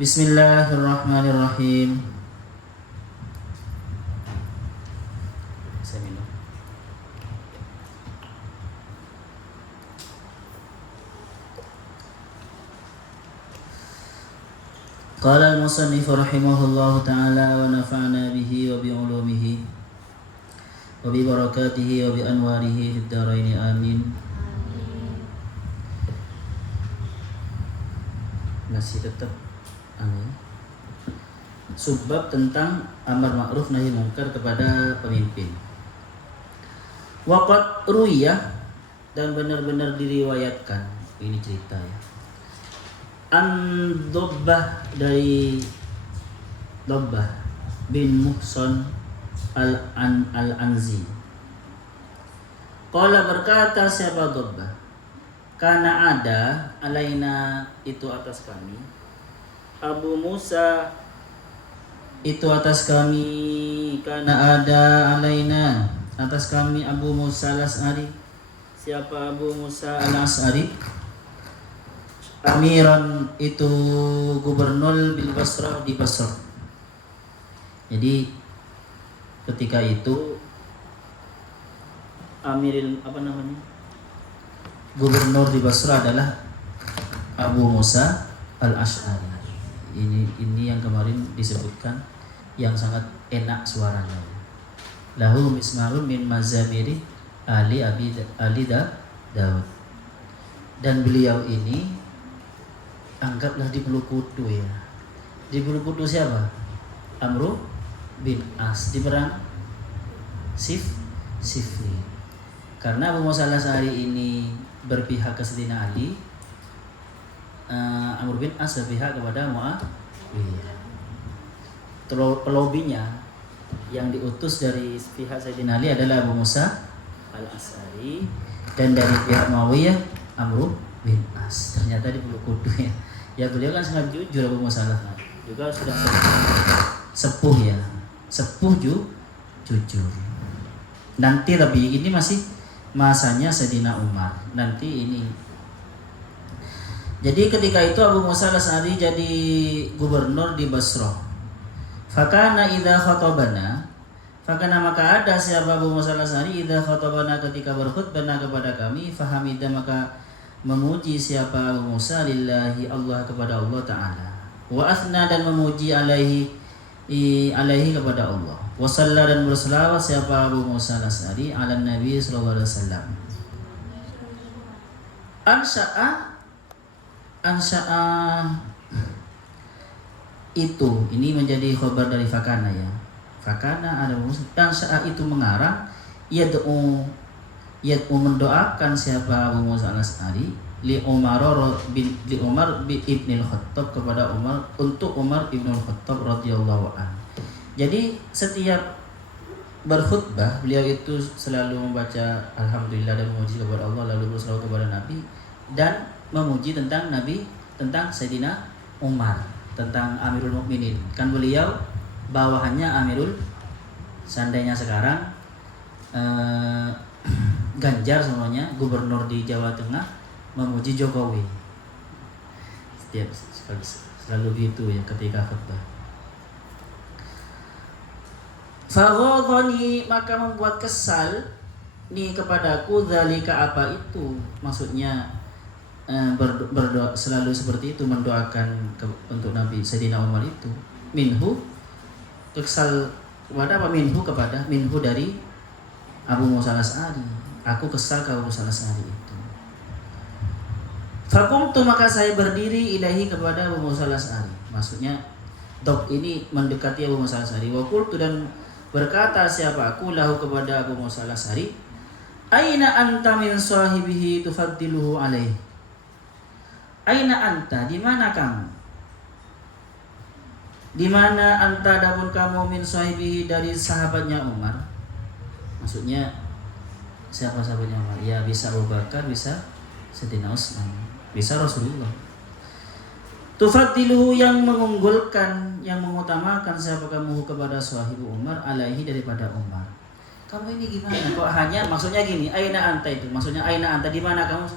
Bismillahirrahmanirrahim. Saya minum. Qala al-musannif rahimahullahu ta'ala wa nafa'na bihi wa bi'ulumihi wa bi barakatihi wa bi anwarihi fid dharain amin. Masih tetap subbab tentang amar ma'ruf nahi munkar kepada pemimpin. Waqad ruwiyah, dan benar-benar diriwayatkan, ini cerita ya, an Dobbah, dari Dobbah bin Muhsan al-Anzi. Qala, berkata siapa Dobbah, karena ada alaina, itu atas kami, Abu Musa, itu atas kami, karena ada alaina, atas kami Abu Musa al-As'ari. Siapa Abu Musa al-As'ari? Amiran, itu gubernur bil Basrah, di Basrah. Jadi ketika itu gubernur di Basrah adalah Abu Musa al-As'ari. Ini yang kemarin disebutkan, yang sangat enak suaranya. Lahu mismarun min mazamiri Ali Daud. Dan beliau ini anggaplah di bulu kudu ya. Di bulu kudu siapa? Amru bin As, di perang Siffin. Karena Abu Musa al-As'ari ini berpihak ke Sayyidina Ali, Amr bin As berpihak kepada Muawiyah. Pelobinya yang diutus dari pihak Sayyidina Ali adalah Abu Musa al-As'ari, dan dari pihak Muawiyah Amr bin As. Ternyata di bulu kudu ya. Ya beliau kan sangat jujur, Abu Musa al-As'ari juga sudah sepuh ya, jujur. Nanti tapi ini masih masanya Sayyidina Umar. Nanti ini. Jadi ketika itu Abu Musa al-As'ari jadi gubernur di Basrah. Fakana idza khatabana, maka ada siapa Abu Musa al-As'ari idza khatabana, ketika berkhutbah kepada kami, fahamida, maka memuji siapa Abu Musa lillahi, Allah, kepada Allah Ta'ala. Wa athna, dan memuji alaihi kepada Allah. Wa shalla, dan berselawat siapa Abu Musa al-As'ari ala Nabi sallallahu alaihi wasallam. Ansha'a itu, ini menjadi khabar dari fakana ya. Fakana ada Musa. Ansha'a itu mengarang, yad'u mendoakan siapa Abu Musa al-As'ari li Umar bin Ibn al-Khattab, kepada Umar, untuk Umar Ibn al-Khattab radhiyallahu anhu. Jadi setiap berkhutbah beliau itu selalu membaca alhamdulillah dan memuji kepada Allah, lalu berselawat kepada Nabi dan memuji tentang Nabi, tentang Sayyidina Umar, tentang Amirul Mukminin. Kan beliau bawahannya Amirul, seandainya sekarang Ganjar semuanya gubernur di Jawa Tengah memuji Jokowi. Setiap selalu gitu ya ketika khutbah. Faghadhani, maka membuat kesal ni kepadaku, dzalika, apa itu, maksudnya berdoa selalu seperti itu, mendoakan untuk Nabi Sayyidina Umar itu. Minhu, kesal kepada apa? Minhu dari Abu Musa al-As'ari. Aku kesal ke Abu Musa al-As'ari itu. Faqumtu, maka saya berdiri, ilahi, kepada Abu Musa al-As'ari. Maksudnya Dob ini mendekati Abu Musa al-As'ari. Wa qultu, dan berkata siapa aku lahu, kepada Abu Musa al-As'ari, aina anta min sahibihi tufaddiluhu alaih. Aina anta, di mana kamu? Di mana anta, adapun kamu, min sahibihi, dari sahabatnya Umar. Maksudnya siapa sahabatnya Umar? Ya bisa Abu Bakar, bisa Sayyidina Utsman, bisa Rasulullah. Tufaddiluhu, yang mengunggulkan, yang mengutamakan siapa kamu kepada sahibu Umar, alaihi, daripada Umar. Kamu ini gimana? Kok hanya, maksudnya gini, aina anta itu, maksudnya aina anta, di mana kamu?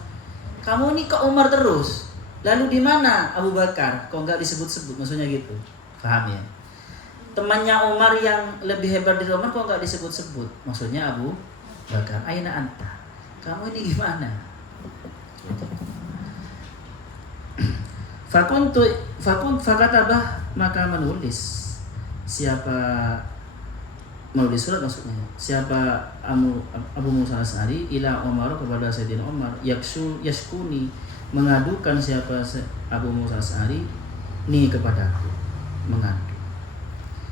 Kamu ini ke Umar terus. Lalu di mana Abu Bakar? Kok nggak disebut-sebut? Maksudnya gitu. Paham ya? Temannya Umar yang lebih hebat dari Umar kok nggak disebut-sebut? Maksudnya Abu Bakar. Aina anta? Kamu ini gimana? Fakatabah, maka menulis. Siapa menulis surat maksudnya? Siapa Abu Musa al-Asy'ari ila Umar, kepada Sayyidina Umar, yashkuni, mengadukan siapa Abu Musa al-Asy'ari ni kepadaku, mengadu.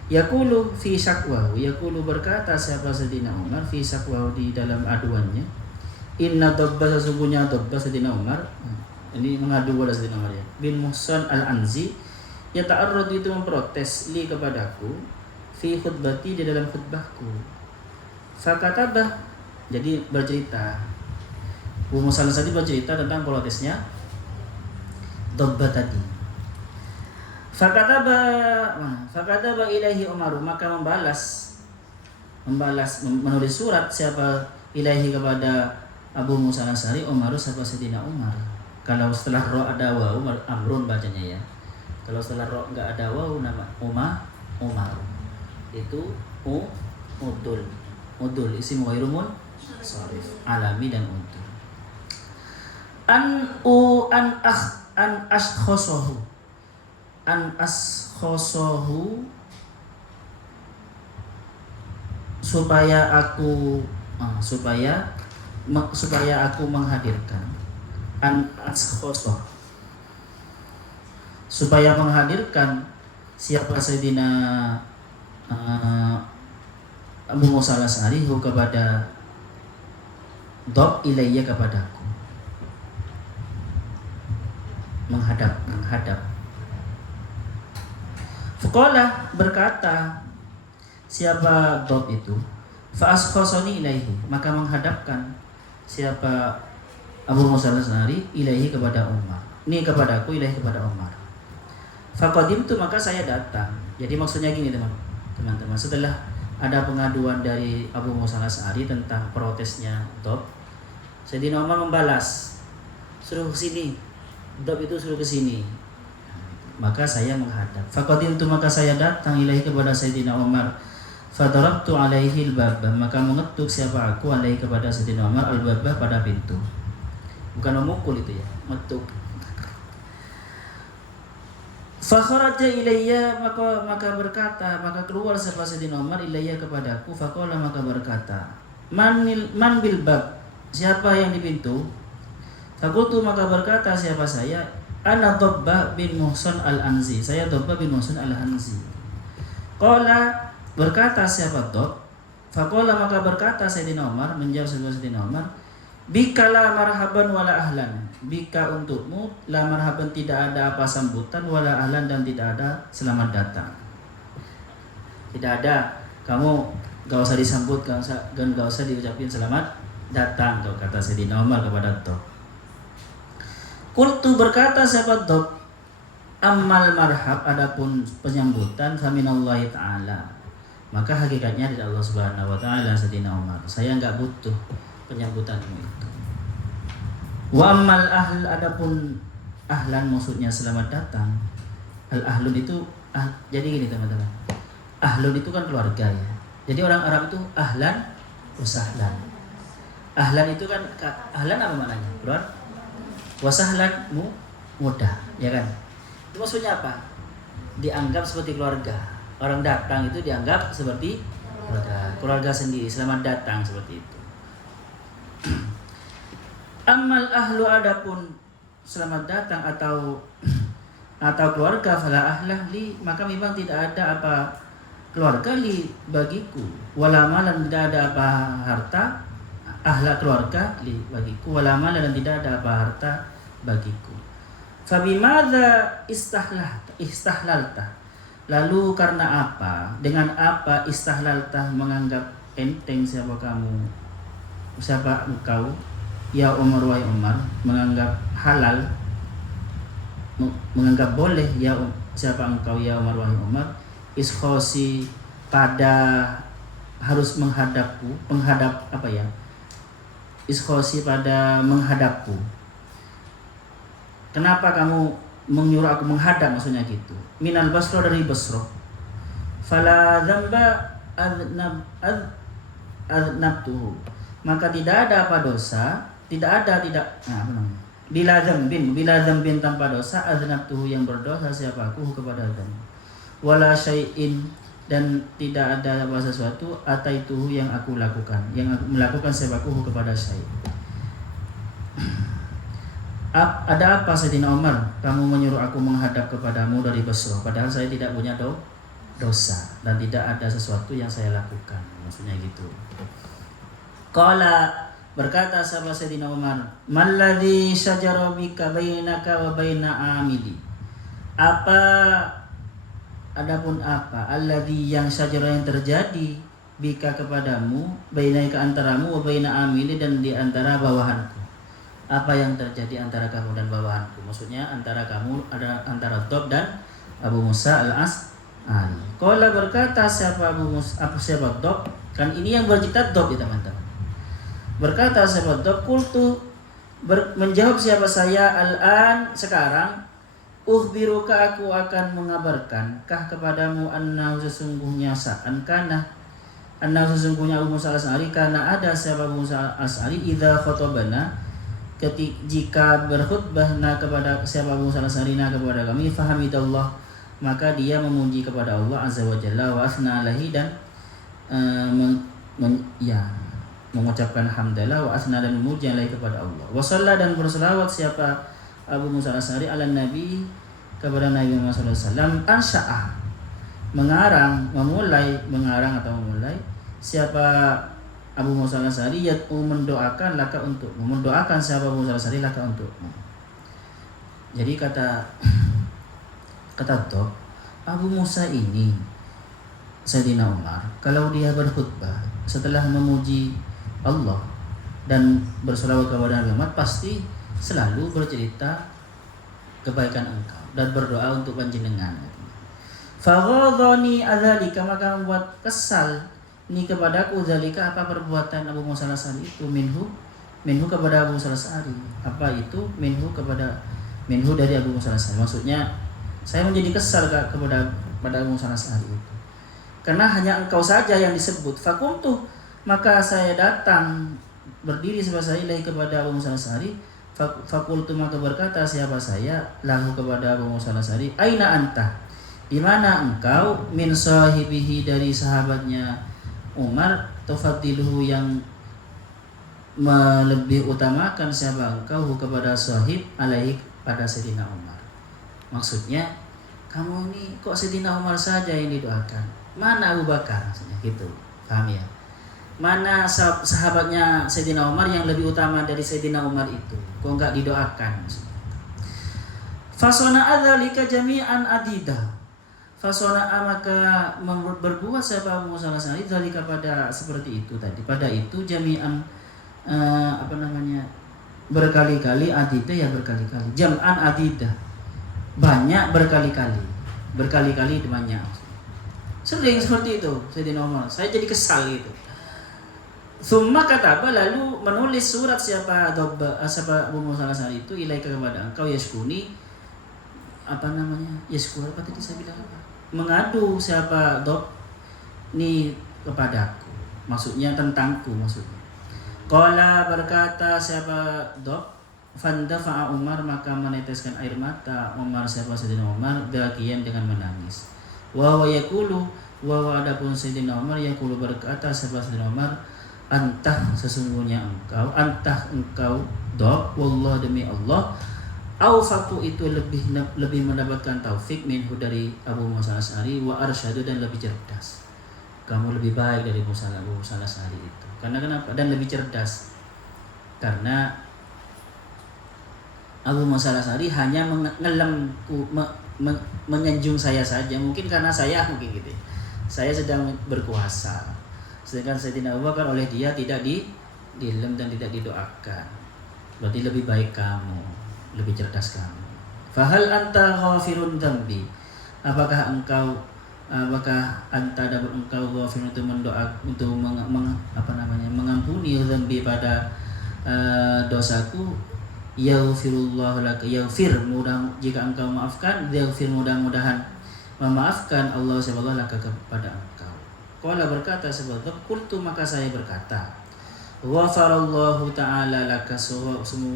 Yaqulu fi syakwahu, yaqulu berkata siapa Sayyidina Umar fi syakwahu, di dalam aduannya, inna dabba, sesungguhnya dabba Sayyidina Umar, ini mengadu kepada Sayyidina Umar ya, bin Muhsan al-Anzi, ya ta'arrud, itu memprotes li kepadaku, fi khutbati, di dalam khutbahku. Fakatabah, jadi bercerita, Abu Musa al-Asy'ari bercerita tentang protesnya dabba tadi. Fakataba ilaihi Umar, maka menulis surat siapa ilaihi, kepada Abu Musa al-Asy'ari, Umar, siapa Sayyidina Umar. Kalau setelah ro ada waw, amrun bacanya ya. Kalau setelah ro enggak ada waw, nama Umar. Itu udul isim ghairumun sharif, alami dan udul. An ashkhosohu, supaya aku menghadirkan, an ashkhosoh, supaya menghadirkan siapa Sayyidina Abu Musa al-Asy'ari kepada dob ilayya, kepadaku, menghadap. Fuqala, berkata siapa dob itu, fa askhosoni ilaihi, maka menghadapkan siapa Abu Musa al-Asy'ari ilaihi, kepada Umar, ini kepadaku, ilaihi, kepada Umar. Faqadimtu, maka saya datang. Jadi maksudnya gini teman-teman, setelah ada pengaduan dari Abu Musa al-Asy'ari tentang protesnya dob, Sayyidina Umar membalas, suruh kesini, dob itu suruh kesini. Maka saya menghadap. Faqadimtu, maka saya datang ilaihi, kepada Sayyidina Umar. Fadarabtu alaihi al-baba, maka mengetuk siapa aku alaihi, kepada Sayyidina Umar, al-baba, pada pintu. Bukan memukul itu ya, mengetuk. Fa kharaja ilayya, maka keluar siapa Sayyidina Umar ilayya, kepadaku. Faqala, maka berkata, man bil bab, siapa yang di pintu? Faqultu, maka berkata siapa saya, ana Dabba bin Muhsan al-Anzi, saya Dabba bin Muhsan al-Anzi. Qala, berkata siapa Dob? Faqala, maka berkata Sayyidina Umar, menjawab Sayyidina Umar, bika la marhaban wala ahlan, bika, untukmu, la marhaban, tidak ada apa sambutan, wala ahlan, dan tidak ada selamat datang. Tidak ada, kamu gak usah disambut, gak usah diucapin selamat datang, kata Sayyidina Umar kepada Dob. Qultu, berkata siapa Dob, ammal marhab, adapun penyambutan, faminallahi ta'ala, maka hakikatnya dari Allah Subhanahu wa ta'ala. Sayyidina Umar, saya enggak butuh penyambutanmu itu. Wa ammal ahl, adapun ahlan, maksudnya selamat datang. Al-ahlun itu jadi gini teman-teman, ahlun itu kan keluarga ya. Jadi orang Arab itu ahlan wasahlan. Ahlan itu kan, ahlan apa maknanya? Keluarga. Wasahlan mudah, ya kan? Itu maksudnya apa? Dianggap seperti keluarga. Orang datang itu dianggap seperti keluarga sendiri. Selamat datang, seperti itu. Ammal ahlu, adapun selamat datang atau keluarga, fala ahlah li, maka memang tidak ada apa keluarga li bagiku, wala malan, tidak ada apa harta, ahla keluarga li bagiku, wala malan, dan tidak ada apa harta bagiku. Fabimadza istahlalta, lalu karena apa, dengan apa istahlalta, menganggap enteng siapa engkau, ya Umar, wahai Umar, menganggap halal, menganggap boleh, ya siapa engkau, ya Umar, wahai Umar, iskhosi, pada harus menghadap apa ya, iskhosi, pada menghadapku. Kenapa kamu menyuruh aku menghadap, maksudnya gitu. Minal Basra, dari Basra. Fala dzamba adnabtuhu. Maka tidak ada apa dosa, tidak apa namanya? Bila dzambin tanpa dosa, adnabtuhu yang berdosa siapa aku kepada dzam. Wala syai'in, dan tidak ada apa sesuatu ataituhu yang aku lakukan, yang aku melakukan siapaku kepada syai'. Ada apa Sayyidina Umar, kamu menyuruh aku menghadap kepadamu dari Basra, padahal saya tidak punya dosa dan tidak ada sesuatu yang saya lakukan, maksudnya gitu. Qala, berkata sahabat Sayyidina Umar, malladzi syajara bika bainaka wa baina amili. Adapun apa alladzi yang syajara yang terjadi bika kepadamu, bainaika antaramu, wa baina amili dan di antara bawahanku. Apa yang terjadi antara kamu dan bawahanku? Maksudnya antara kamu, ada antara Dob dan Abu Musa al-As'ari. Qala, berkata siapa siapa Dob? Kan ini yang bercerita Dob ya teman-teman. Berkata siapa Dob, qultu, menjawab siapa saya, al-an, sekarang, ukhbiruka, aku akan mengabarkan kah kepadamu, annahu sesungguhnya sesungguhnya Abu Musa al-As'ari, karena ada siapa Abu Musa al-As'ari, idza khatabana, jika berkhutbahna kepada siapa Abu Musa al-As'ari kepada kami, fahamidallah, maka dia memuji kepada Allah azza wa jalla, wa asna alaihi, dan mengucapkan hamdalah, wa asna, dan memuji alaihi kepada Allah, wa shalla, dan berselawat siapa Abu Musa al-As'ari ala Nabi, kepada Nabi Muhammad SAW, ansya'a, memulai siapa Abu Musa al-As'ari, yad'u, mendoakan laka untukmu, mendoakan siapa Abu Musa al-As'ari laka untukmu. Jadi kata Dob, Abu Musa ini Sayyidina Umar, kalau dia berkhutbah setelah memuji Allah dan berselawat kepada Nabi Muhammad, pasti selalu bercerita kebaikan engkau dan berdoa untuk panjenengan. Faghadhani adzalika, maka membuat kesal ini kepadaku, zalika, apa perbuatan Abu Musa al-As'ari itu, minhu kepada Abu Musa al-As'ari. Apa itu? Minhu dari Abu Musa al-As'ari. Maksudnya saya menjadi kesal kepada Abu Musa al-As'ari itu, karena hanya engkau saja yang disebut. Fakumtu, maka saya datang berdiri sebelah saya ilahi kepada Abu Musa al-As'ari. Fakultu, maka berkata siapa saya lahu kepada Abu Musa al-As'ari, aina anta, di mana engkau, min sahibihi, dari sahabatnya Umar, tufaddiluhu, yang lebih utamakan siapa engkau kepada sahib alaihi, pada Sayyidina Umar. Maksudnya kamu ini kok Sayyidina Umar saja yang didoakan, mana Abu Bakar, maksudnya gitu, paham ya? Mana sahabatnya Sayyidina Umar yang lebih utama dari Sayyidina Umar itu, kok enggak didoakan? Fasona adzalika jami'an adida. Fasona, maka berbuat siapa Abu Musa al-As'ari dzalika, pada seperti itu tadi, pada itu jami'an berkali-kali, adida ya berkali-kali, jam'an adida, banyak berkali-kali banyak. Sering seperti itu Sayyidina Umar, saya jadi kesal gitu. Summa kataba, lalu menulis surat siapa Abu Musa al-As'ari itu, ilaika kepada engkau, yashkuni, yashkur, apa tadi saya bilang apa? Mengadu siapa Dob ini kepadaku, maksudnya tentangku, maksudnya. Qala, berkata siapa Dob, fandafa'a Umar, maka meneteskan air mata Umar, siapa Sayyidina Umar, bagian dengan menangis. Wa yaqulu, wa adapun Sayyidina Umar yaqulu, berkata siapa Sayyidina Umar, antah, sesungguhnya engkau Dob, wallah, demi Allah, awfaqu, itu lebih mendapatkan taufik, minhu, dari Abu Musa al-As'ari, wa arsyadu, dan lebih cerdas. Kamu lebih baik dari Abu Musa al-As'ari itu. Karena kenapa? Dan lebih cerdas. Karena Abu Musa al-As'ari hanya menyanjung saya saja, mungkin karena saya mungkin gitu. Saya sedang berkuasa. Sedangkan Sayyidina Abu Bakar oleh dia tidak dilem dan tidak didoakan. Berarti lebih baik kamu, lebih cerdas kamu. Fahal anta ghafirun dzambi, apakah anta dapat engkau ghafirun, untuk mendoa, untuk mengampuni dzambi, pada dosaku, yaghfirullahu laka, yaghfir, mudah jika engkau maafkan, yaghfir, mudah-mudahan memaafkan Allah subhanahu laka kepada engkau. Qala, berkata sahabat Dhab, qultu, maka saya berkata, ghafarallahu ta'ala laka,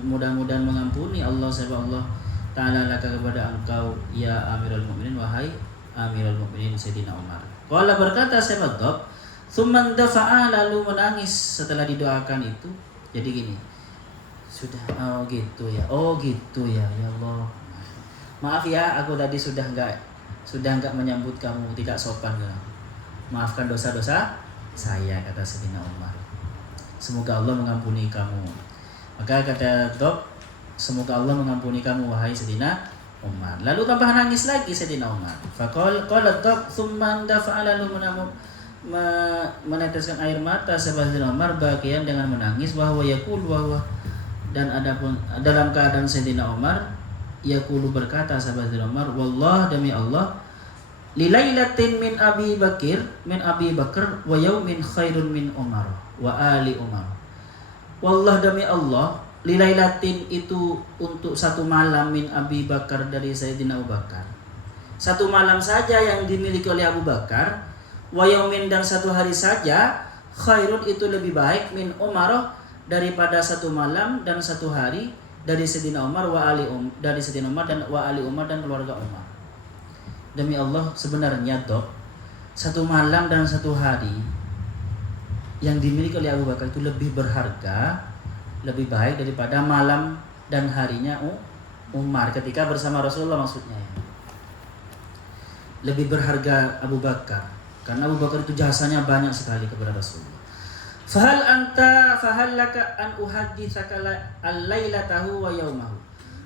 mudah-mudahan mengampuni Allah subhanahu ta'ala laka kepada engkau, ya Amirul Mukminin, wahai Amirul Mukminin Sayyidina Umar. Qala, berkata sahabat Dhab, tsumma dafa'a, lalu menangis setelah didoakan itu. Jadi gini, sudah, oh gitu ya ya Allah, maaf ya, aku tadi sudah enggak menyambut kamu, tidak sopan ya. Maafkan dosa-dosa saya, kata Sayyidina Umar. Semoga Allah mengampuni kamu. Maka kata Dhab, semoga Allah mengampuni kamu, wahai Sayyidina Umar. Lalu tambah nangis lagi Sayyidina Umar. Faqala Dhab, tsumma dafa'a, lalu meneteskan air mata Sayyidina Umar, bagian dengan menangis, bahwa yakul, bahwa dan adapun dalam keadaan Sayyidina Umar, yaqulu, berkata Sayyidina Umar, wallah, demi Allah, lilailatin min Abi Bakr wa yaumin khairun min Umar wa ali Umar. Wallah, demi Allah, lilailatin itu untuk satu malam, min Abi Bakar, dari Sayyidina Abu Bakar. Satu malam saja yang dimiliki oleh Abu Bakar, wa yaumin, dan satu hari saja, khairun itu lebih baik, min Umar, daripada satu malam dan satu hari, dari Sayyidina Umar, dari Sayyidina Umar dan wa ali Umar, dan keluarga Umar. Demi Allah, sebenarnya Dhab, satu malam dan satu hari yang dimiliki oleh Abu Bakar itu lebih berharga, lebih baik daripada malam dan harinya Umar ketika bersama Rasulullah, maksudnya ya. Lebih berharga Abu Bakar karena Abu Bakar itu jasanya banyak sekali kepada Rasulullah. Fahal laka an uhadditsaka al-lailatahu wa yaumahu.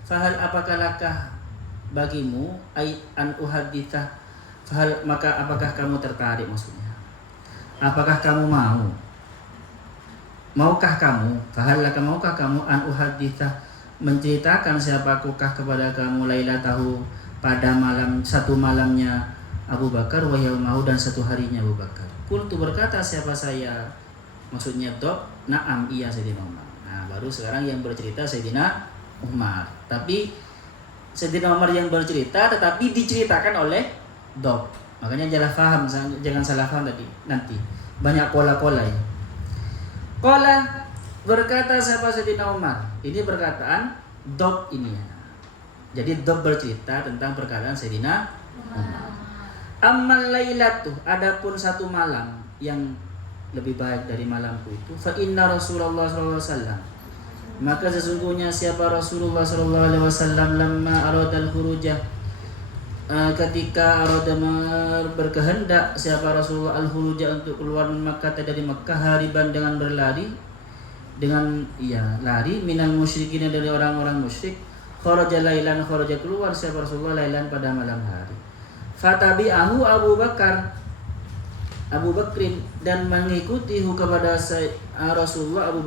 Fahal, apakah laka bagimu, ai an uhadditsah, fahal, maka apakah kamu tertarik, maksudnya apakah kamu maukah kamu, fahal laka, maukah kamu, an uhadditsah, menceritakan siapakah kepada kamu, lailatahu, pada malam, satu malamnya Abu Bakar, wa yaumahu, dan satu harinya Abu Bakar. Qultu, berkata siapa saya, maksudnya Dhab, na'am, iya Sayyidina Umar. Nah, baru sekarang yang bercerita Sayyidina Umar. Tapi Sayyidina Umar yang bercerita, tetapi diceritakan oleh Dhab. Makanya jangan salah paham tadi. Nanti banyak pola-pola ya. Qala, berkata siapa Sayyidina Umar. Ini perkataan Dhab ini ya. Jadi Dhab bercerita tentang perkataan Sayyidina Umar. Ammal lailatu, adapun satu malam yang lebih baik dari malamku itu, fa inna Rasulullah sallallahu alaihi wasallam, maka sesungguhnya siapa Rasulullah sallallahu alaihi wasallam, lamma aradal khurujah, ketika arada berkehendak siapa Rasulullah al-khurujah, untuk keluar min Makkah, dari Makkah, hariban, dengan berlari, dengan lari, minal musyrikin, dari orang-orang musyrik, kharaja lailan, kharaja, keluar siapa Rasulullah lailan, pada malam hari. Fatabi'ahu Abu Bakrin, dan mengikuti kepada Rasulullah Abu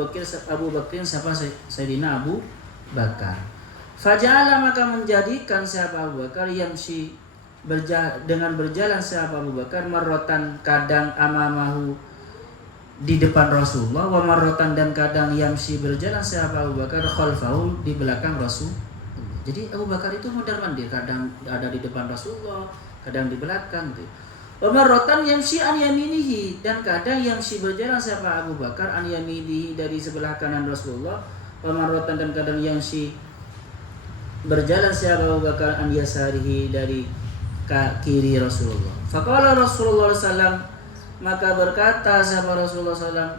Bakrin siapa Sayyidina Abu Bakar. Faja'ala, maka menjadikan siapa Abu Bakar, yamshi, dengan berjalan siapa Abu Bakar, marrotan, kadang, amamahu, di depan Rasulullah, wa marrotan, dan kadang, yamshi, berjalan siapa Abu Bakar, khalfahu, di belakang Rasul. Jadi Abu Bakar itu mondar-mandir, kadang ada di depan Rasulullah, kadang di belakang gitu. Wa marratan yamshi an yaminihi, dan kadang yamshi, berjalan siapa Abu Bakar, an yaminihi, dari sebelah kanan Rasulullah, wa marratan, dan kadang yamshi, berjalan siapa Abu Bakar, an yasarihi, dari kiri Rasulullah. Faqala Rasulullah sallam, maka berkata siapa Rasulullah sallam,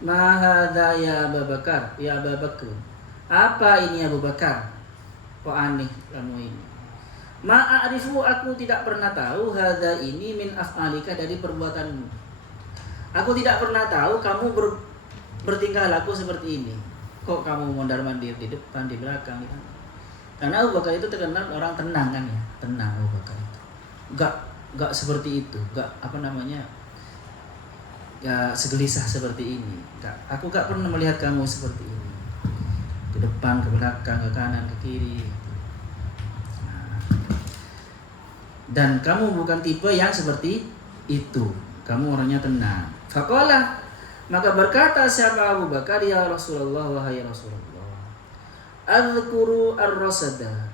ma hadza ya Abu Bakar, ya Abu Bakar, apa ini Abu Bakar, kok aneh kamu ini. Ma'arifu, aku tidak pernah tahu, hadza ini, min af'alika, dari perbuatanmu. Aku tidak pernah tahu kamu bertingkah laku seperti ini. Kok kamu mondar-mandir di depan, di belakang gitu. Karena Abu Bakar itu terkenal orang tenang kan ya, tenang Abu Bakar itu. Enggak seperti itu, enggak ya segelisah seperti ini. Aku enggak pernah melihat kamu seperti ini. Ke depan, ke belakang, ke kanan, ke kiri. Dan kamu bukan tipe yang seperti itu. Kamu orangnya tenang. Faqala, maka berkata siapa Abu Bakar, ya Rasulullah, wahai Rasulullah, Adzkuru ar-rasada.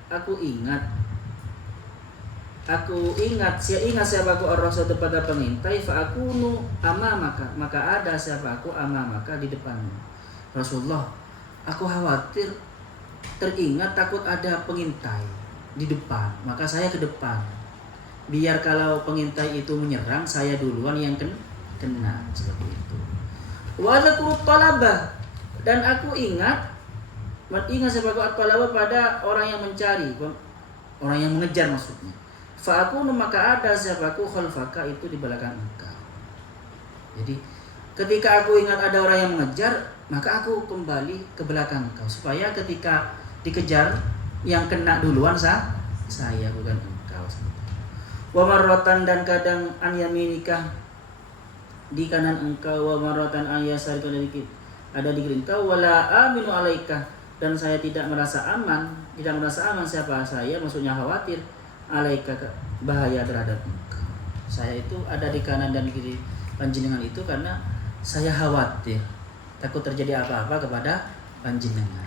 Saya ingat siapa aku ar-rasada pada pengintai, fa akunu amamaka, maka ada siapa aku amamaka di depanmu. Rasulullah, aku khawatir teringat takut ada pengintai di depan, maka saya ke depan. Biar kalau pengintai itu menyerang, saya duluan yang kena seperti itu. Wa adzkuru talabah, dan aku ingat siapa aku at-talabah pada orang yang mencari, orang yang mengejar maksudnya. Fa aku maka ada siapaku khalfaka, itu di belakang engkau. Jadi ketika aku ingat ada orang yang mengejar, maka aku kembali ke belakang engkau supaya ketika dikejar yang kena duluan saya bukan engkau. Wa marratan, dan kadang an yaminika, di kanan engkau, wa marratan an yasarika, ada di kiri engkau, wala aminu alaika, dan saya tidak merasa aman siapa saya, maksudnya khawatir alaika, bahaya terhadap engkau. Saya itu ada di kanan dan kiri panjenengan itu karena saya khawatir takut terjadi apa-apa kepada panjenengan.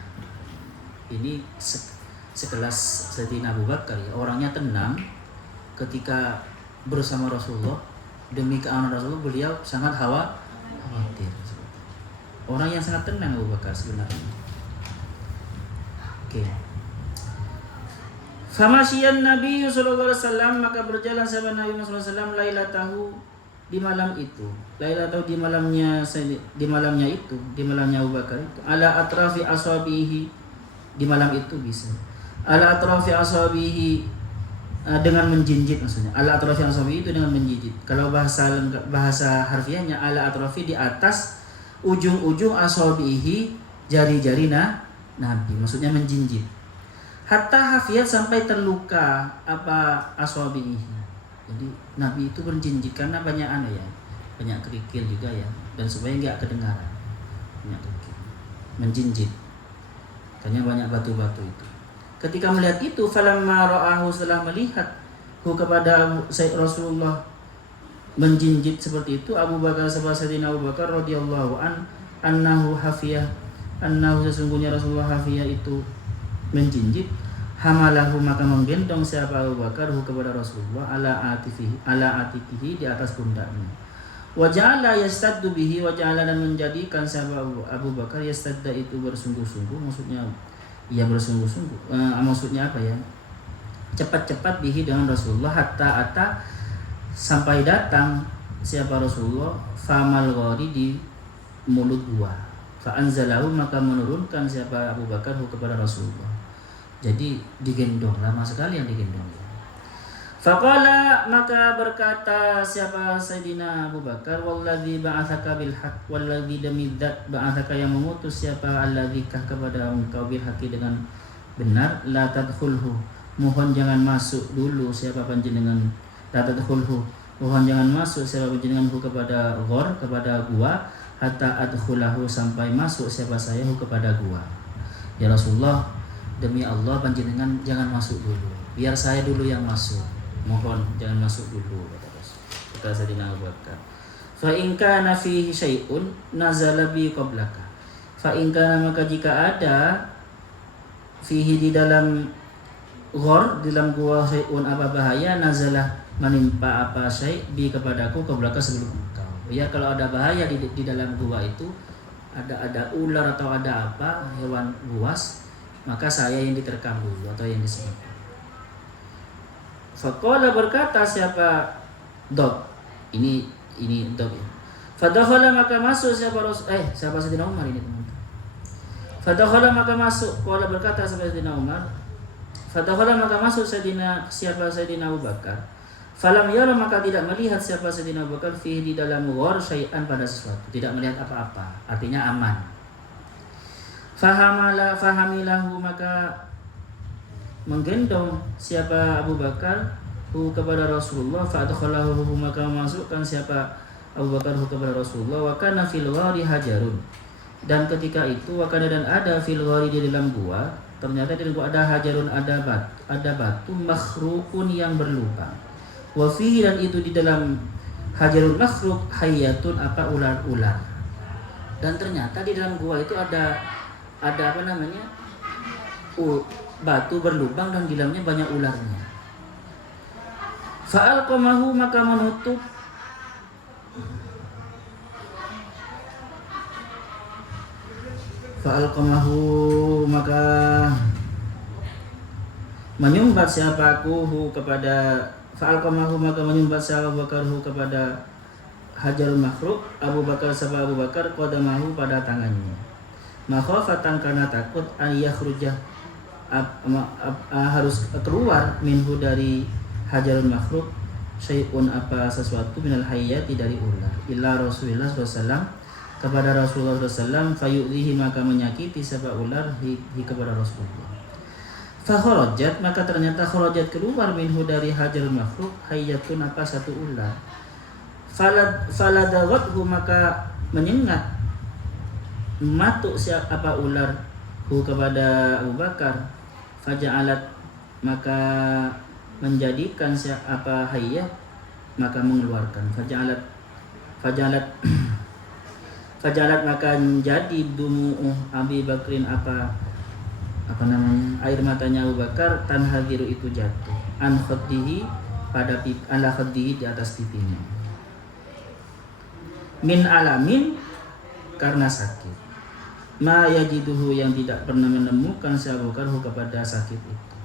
Ini sekelas Sayyidina Abu Bakar ya, orangnya tenang ketika bersama Rasulullah. Demi keamanan Rasulullah, beliau sangat khawatir. Orang yang sangat tenang Abu Bakar sebenarnya. Oke. Famasyian Nabi sallallahu alaihi wasallam, maka berjalan sahabat Nabi sallallahu alaihi wasallam lailatahu, di malam itu. Lailatahu, di malamnya itu, di malamnya Abu Bakar itu. Ala atrafi ashabihi, di malam itu bisa. Ala atrafi ashabihi, dengan menjinjit maksudnya. Ala atrafi ashabihi itu dengan menjinjit. Kalau bahasa harfiahnya ala atrafi, di atas ujung-ujung ashabihi, jari-jari Nabi, maksudnya menjinjit. Hatta hafiyat, sampai terluka apa aswabihi. Jadi Nabi itu berjinjit karena banyak banyak kerikil juga ya, dan supaya enggak kedengaran. Banyak kerikil, menjinjit. Tanya banyak batu-batu itu. Ketika melihat itu, falamma ra'ahu, setelah melihat kepada Rasulullah menjinjit seperti itu, Abu Bakar, Sayyidina Abu Bakar radhiyallahu annahu hafiyah, annahu, sesungguhnya Rasulullah hafiyah itu menjinjit, hamalahu, maka menggendong siapa Abu Bakar kepada Rasulullah ala atikihi, di atas pundaknya. Wa ja'ala yastaddu bihi, wa ja'ala, dan menjadikan siapa Abu Bakar yastadda, itu bersungguh-sungguh, maksudnya ia bersungguh-sungguh, maksudnya apa ya, cepat-cepat bihi, dengan Rasulullah, hatta sampai datang siapa Rasulullah famal ghari, di mulut gua. Fa anzalahu, maka menurunkan siapa Abu Bakar kepada Rasulullah. Jadi digendong, lama sekali yang digendong. Faqala, maka berkata siapa Sayyidina Abu Bakar, walladzi ba'atsaka bil haqq, walladzi, demi zat ba'atsaka, yang mengutus siapa, alladzikah, kepada engkau, bil haqqi, dengan benar, la tadkhulhu, mohon jangan masuk dulu siapa panjenengan, la tadkhulhu, mohon jangan masuk siapa panjenengan kepada ghor, kepada gua, hatta adkhulahu, sampai masuk siapa saya kepada gua. Ya Rasulullah, demi Allah panjenengan jangan masuk dulu, biar saya dulu yang masuk, mohon jangan masuk dulu, kata Sayyidina Abu Bakar. Fa in kana fihi syai'un nazala bi qablaka, fa in kana, maka jika ada fihi, di dalam ghor, di dalam gua, syai'un, apa bahaya, nazalah, menimpa apa syai' bi, kepadaku, qablaka, sebelum engkau. Ya, kalau ada bahaya di dalam gua itu, ada ular atau ada apa, hewan buas, maka saya yang diterkam dulu atau yang disebut. Faqala, berkata siapa Dob, ini Dob ya. Fadakhala, maka masuk siapa Sayyidina Umar ini teman-teman. Fadakhala, maka masuk, qala, berkata Sayyidina Umar, fadakhala, maka masuk Sayyidina Abu Bakar. Falam yara, maka tidak melihat siapa Sayyidina Abu Bakar fihi, di dalam ghor, syai'an, pada sesuatu, tidak melihat apa-apa, artinya aman. Fahamilahu, maka menggendong siapa Abu Bakar kepada Rasulullah. Fa'adkhalahu, maka masukkan siapa Abu Bakar kepada Rasulullah. Wa kana fil ghari hajarun, dan ketika itu wakana, dan ada fil ghari, di dalam gua, ternyata di dalam gua ada hajarun, ada batu makhrukun, yang berlubang. Wa fihi, dan itu di dalam hajarun makhruk, hayatun, apa, ular. Dan ternyata di dalam gua itu ada apa namanya, batu berlubang dan di dalamnya banyak ularnya. Fa'alqamahu maka menutup Fa'alqamahu maka menyumbat siapa aku kepada Fa'alqamahu maka menyumbat siapa Abu Bakar kepada Hajarul Makhluk Abu Bakar siapa Abu Bakar qadamahu pada tangannya. Makhafatan karena takut ayakhruja harus keluar minhu dari Hajarul Makhluk syai'un apa sesuatu minal hayyati dari ular illa Rasulullah SAW kepada Rasulullah SAW fayu'lihi maka menyakiti siapa ular kepada Rasulullah. Fakharajat maka ternyata kharajat keluar minhu dari Hajarul Makhluk hayyatun apa satu ular. Faladaghathu maka menyengat matuk siapa ular kepada Abu Bakar. Faja'alat maka menjadikan siapa hayyah maka mengeluarkan. Fajalat maka menjadi dumu Abi Bakrin apa namanya air matanya Abu Bakar tanhadiru itu jatuh an khaddihi pada ala khaddihi di atas pipinya min alamin karena sakit ma yajiduhu yang tidak pernah menemukan si Abu Bakar kepada sakit itu.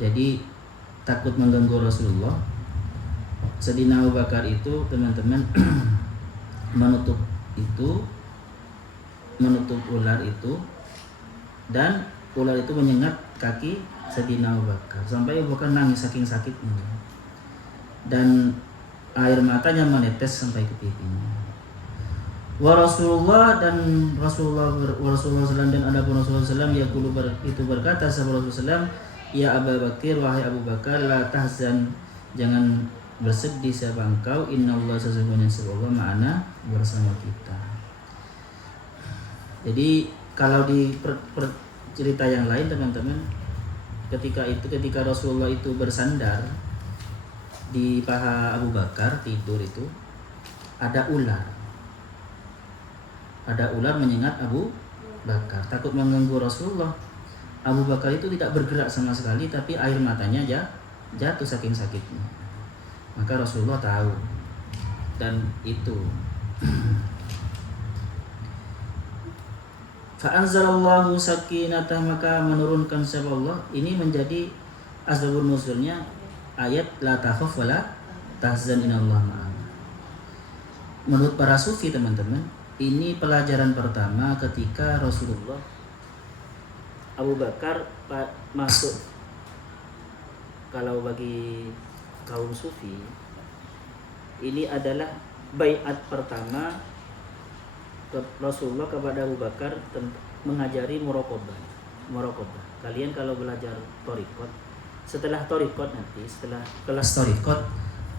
Jadi takut mengganggu Rasulullah. Sedina Abu Bakar itu teman-teman menutup ular itu dan ular itu menyengat kaki Sayyidina Abu Bakar sampai Abu Bakar nangis saking sakitnya dan air matanya menetes sampai ke pipinya. Rasulullah SAW dan adapun Rasulullah SAW itu berkata sahabat Rasulullah SAW, ya Abu Bakar wahai Abu Bakar la tahzan jangan bersedih siapa engkau innallaha sesungguhnya Allah ma'ana bersama kita. Jadi kalau di cerita yang lain teman-teman ketika Rasulullah itu bersandar di paha Abu Bakar tidur itu ada ular menyengat Abu Bakar takut mengganggu Rasulullah. Abu Bakar itu tidak bergerak sama sekali tapi air matanya jatuh saking sakitnya. Maka Rasulullah tahu dan itu fa'anzalallahu sakinatah maka menurunkan siapa Allah. Ini menjadi asbabun nuzulnya ayat la takhaf wa la tahzan innallaha ma'ana. Menurut para sufi teman-teman, ini pelajaran pertama ketika Rasulullah Abu Bakar masuk. Kalau bagi kaum sufi ini adalah baiat pertama Rasulullah kepada Abu Bakar mengajari muraqabah. Kalian kalau belajar thariqat, setelah thariqat nanti setelah kelas thariqat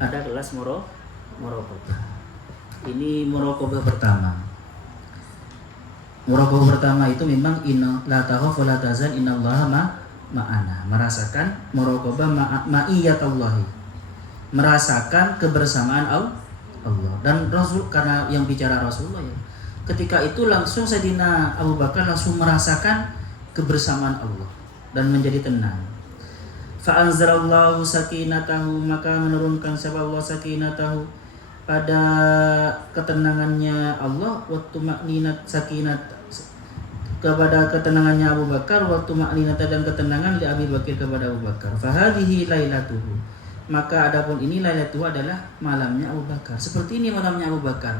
ada kelas muraqabah. Ini muraqabah pertama. Muraqabah pertama itu memang inna la takhaf wa la tahzan innallaha ma'ana. Merasakan muraqabah ma'iyatullahi. Merasakan kebersamaan Allah dan Rasul karena yang bicara Rasulullah ya. Ketika itu langsung Sayyidina Abu Bakar langsung merasakan kebersamaan Allah dan menjadi tenang. Fa'anzalallahu sakinatahu maka menurunkan siapa Allah sakinatahu pada ketenangannya Allah waktu makninat sakinat kepada ketenangannya Abu Bakar waktu makninat dan ketenangan li Abi Bakar kepada Abu Bakar. Fahadhihi lailatuhu maka adapun ini lailatuhu adalah malamnya Abu Bakar. Seperti ini malamnya Abu Bakar.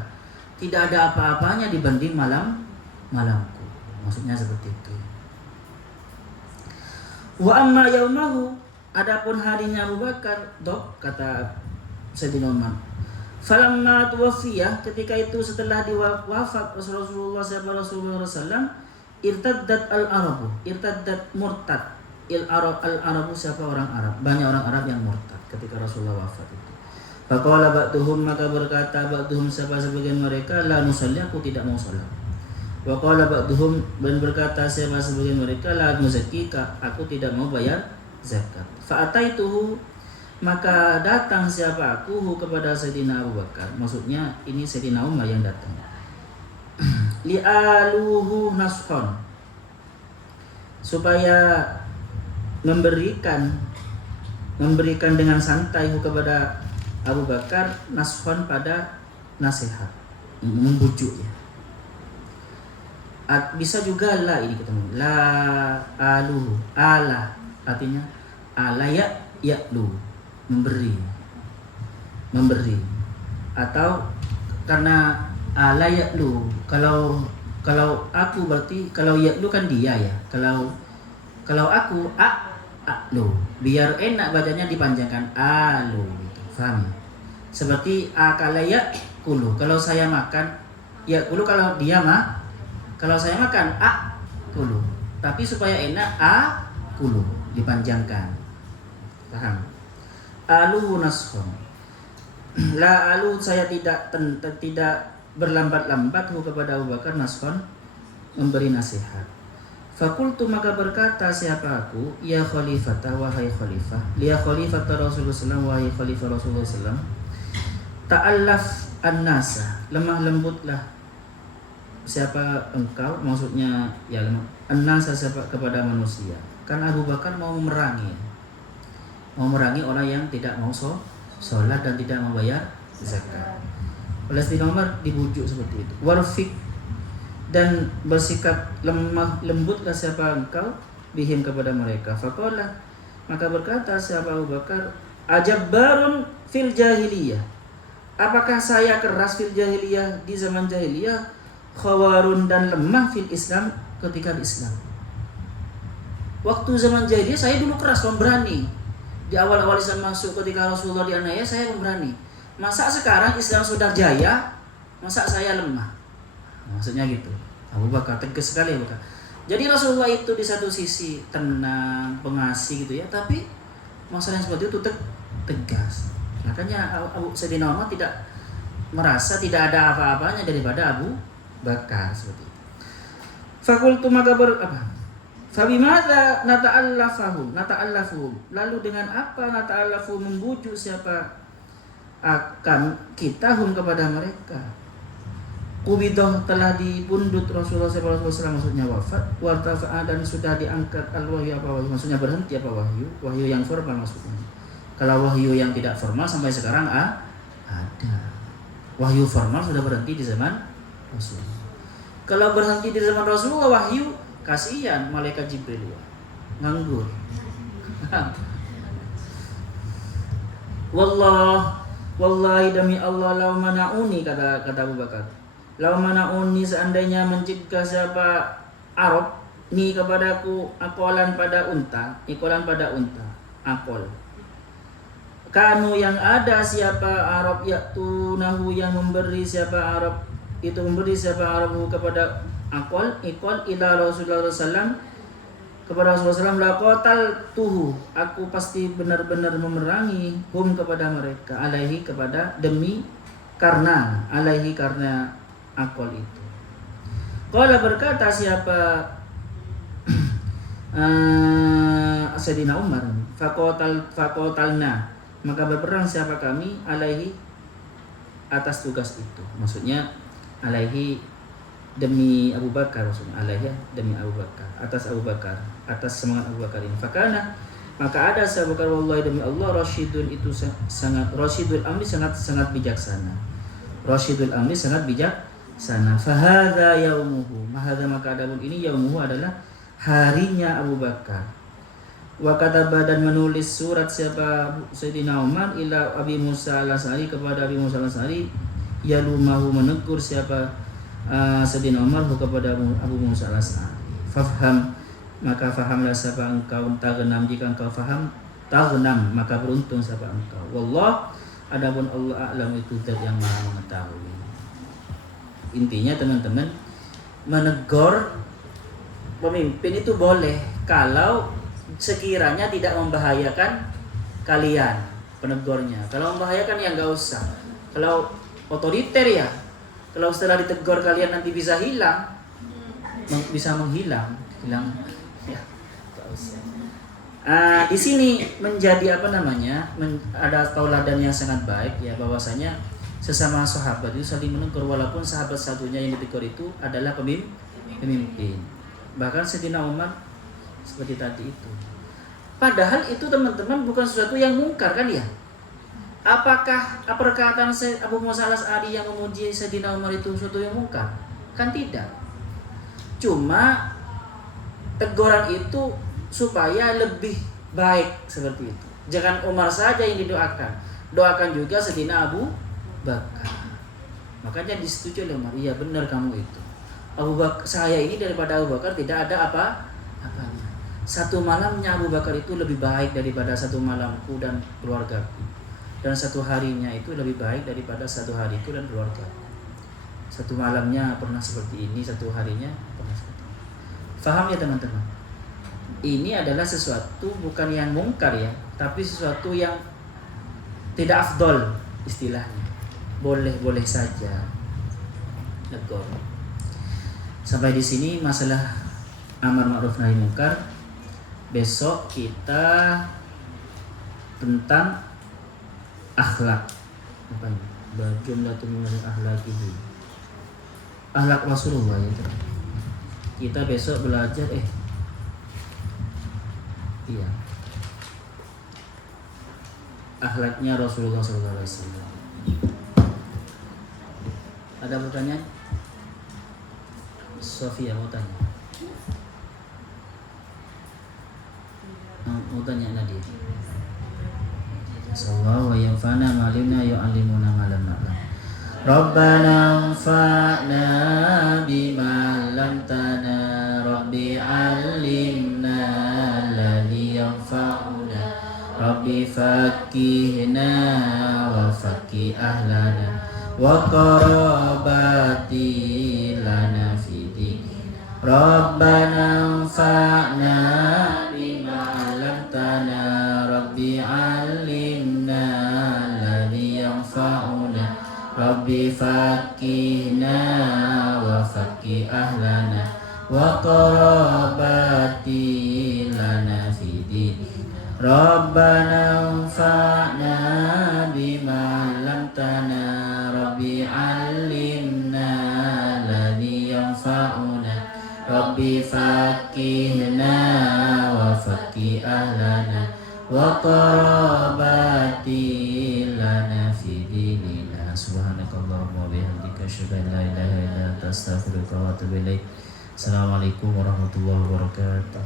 Tidak ada apa-apanya dibanding malamku. Maksudnya seperti itu. Wa amma yaumahu adapun harinya Abu Bakar kata Sayyidina Umar. Falamma tuwafiyah ketika itu setelah diwafat Rasulullah SAW irtaddat al-arabu irtaddat murtad al-arabu siapa orang Arab banyak orang Arab yang murtad ketika Rasulullah wafat itu. Faqala ba'duhum maka berkata ba'duhum siapa sebagian mereka la nusalli aku tidak mau salat. Wa qala ba'duhum dan berkata siapa sebagian mereka la nuzakkika aku tidak mau bayar zakat. Fa ataituhu maka datang siapa aku kepada Sayyidina Abu Bakar. Maksudnya ini Sayyidina Umar yang datang. Li'aluhu nashon supaya memberikan dengan santai kepada Abu Bakar nashon pada nasihat, membujuk ya. Bisa juga la ini ketemu la alu ala, artinya ala ya lu, memberi atau karena ala ya lu, kalau aku berarti kalau ya lu kan dia ya, kalau aku lu, biar enak bacanya dipanjangkan alu gitu, paham ya? Seperti akala ya kulu, kalau saya makan ya kulu, kalau dia kalau saya makan kulu, tapi supaya enak kulu dipanjangkan, paham? Alu nashon la alu, saya tidak berlambat-lambat kepada Abu Bakar nashon, memberi nasihat. Fakultu, maka berkata siapa aku, ya khalifata, wahai khalifah, liya khalifata Rasulullah SAW, wahai khalifah Rasulullah SAW, ta'allaf an-nasa, lemah lembutlah siapa engkau, maksudnya ya lemah an-nasa, siapa kepada manusia. Kan Abu Bakar mau memerangi orang yang tidak mau sholat dan tidak membayar zakat. Oleh Sayyidina Umar dibujuk seperti itu. Warfiq, dan bersikap lemah lembutlah siapa engkau bihim kepada mereka. Faqala, maka berkata siapa Abu Bakar, ajabbarun fil jahiliyah, apakah saya keras fil jahiliyah, di zaman jahiliyah, khawarun, dan lemah fil Islam, ketika di Islam. Waktu zaman jahiliyah saya dulu keras, pemberani. Di awal-awal Islam masuk, ketika Rasulullah dianiaya, saya pemberani. Masa sekarang Islam sudah jaya, masa saya lemah? Maksudnya gitu. Abu Bakar tegas sekali Abu Bakar. Jadi Rasulullah itu di satu sisi tenang, pengasih gitu ya, tapi masalah yang seperti itu tegas. Makanya Sayyidina Umar tidak merasa tidak ada apa-apanya daripada Abu Bakar seperti itu. Fakultu, maka Fabimada nata'allafu, lalu dengan apa nata'allafu, membujuk siapa akan kita kepada mereka. Kubidah, telah dipundut Rasulullah SAW, maksudnya wafat, wartafa'a, dan sudah diangkat al-wahyu, apa wahyu, maksudnya berhenti apa wahyu yang formal maksudnya. Kalau wahyu yang tidak formal sampai sekarang ada. Wahyu formal sudah berhenti di zaman Rasulullah. Kalau berhenti di zaman Rasulullah wahyu, kasihan malaikat Jibril ya, nganggur. Wallahi demi Allah, lau mana'uni, kata Abu Bakar, lau mana'uni, seandainya mencegah siapa Arab ni kepadaku ikolan pada unta, akol. Kanu, yang ada siapa Arab, yaktunahu, yang memberi siapa Arab itu, memberi siapa Arab kepada ikol ila Rasulullah SAW, kepada Rasulullah SAW, laqatal tuhu, aku pasti benar-benar memerangi kepada mereka, alaihi, kepada karena akol itu. Qala, berkata siapa Sayyidina Umar, faqatalna, maka berperang siapa kami, alaihi, atas tugas itu, maksudnya alaihi, demi Abu Bakar, maksudnya alaihi, demi Abu Bakar, atas Abu Bakar, atas semangat Abu Bakar ini. Fakana, maka ada Abu Bakar, wallahi demi Allah, rasyidun, itu sangat rasyidul amri, sangat bijaksana. Rasyidul amri, sangat bijaksana. Fahadha yaumuhu, mahadha, maka adapun ini yaumuhu adalah harinya Abu Bakar. Wa kataba, dan menulis surat siapa Sayyidina Umar ila Abi Musa al-Asy'ari, kepada Abi Musa al-Asy'ari, yalumahu, menegur siapa Sayyidina Umar kepada Abu Musa al-Asy'ari. Fafham, maka fahamlah siapa engkau, taghnam, jika engkau faham, taghnam, maka beruntung siapa engkau. Wallah, adapun Allah a'lam, itu zat yang maha mengetahui. Intinya teman-teman, menegur pemimpin itu boleh kalau sekiranya tidak membahayakan kalian penegurnya. Kalau membahayakan ya nggak usah. Kalau otoriter ya, kalau setelah ditegur kalian nanti bisa hilang, bisa menghilang ya, nggak usah. Di sini menjadi ada tauladan yang sangat baik ya, bahwasanya sesama sahabat itu saling menegur, walaupun sahabat satunya yang ditegur itu adalah pemimpin. Bahkan Sayyidina Umar seperti tadi itu. Padahal itu teman-teman bukan sesuatu yang mungkar kan ya? Apakah perkataan Abu Musa al-Asy'ari yang memuji Sayyidina Umar itu sesuatu yang mungkar? Kan tidak. Cuma teguran itu supaya lebih baik seperti itu. Jangan Umar saja yang didoakan, doakan juga Sayyidina Abu Bakar. Makanya disetujui oleh Umar. Iya benar kamu itu. Abu Bakar, saya ini daripada Abu Bakar tidak ada apa-apanya. Satu malamnya Abu Bakar itu lebih baik daripada satu malamku dan keluargaku. Dan satu harinya itu lebih baik daripada satu hariku dan keluargaku. Satu malamnya pernah seperti ini, satu harinya pernah seperti ini. Faham ya teman-teman? Ini adalah sesuatu bukan yang mungkar ya, tapi sesuatu yang tidak afdol istilahnya. Boleh-boleh saja. Negor. Sampai di sini masalah amar ma'ruf nahi mungkar. Besok kita tentang akhlak. Apa ini? Jumlatun min akhlaqihi. Akhlak Rasulullah ya. Kita besok belajar iya. Akhlaknya Rasulullah SAW. Ada pertanyaan? Sofia mau tanya. Mau tanya Nadia. Sallallahu wa yanfa'na ma'alimna yu'allimuna ma lam na'lam. Rabbana anfa'na bima 'allamtana. Rabbi 'allimna alladhi yanfa'una. Rabbi faqihna wa faqih ahlana wa qarabati lana fi dinina. Rabbana anfa'na bima 'allamtana. Rabbi 'allimna alladhi yanfa'una. Rabbi faqihna wa faqih ahlana wa qarabati lana fi dinina. Rabbana anfa'na bima 'allamtana. Rabbi 'allimna alladhi yanfa'una. Rabbi faqihna wa faqih ahlana wa qarabati lana fi dinina. Subhanakallahumma wa bihamdika asyhadu an la ilaha illa anta astaghfiruka wa atubu ilaik. Assalamualaikum warahmatullahi wabarakatuh.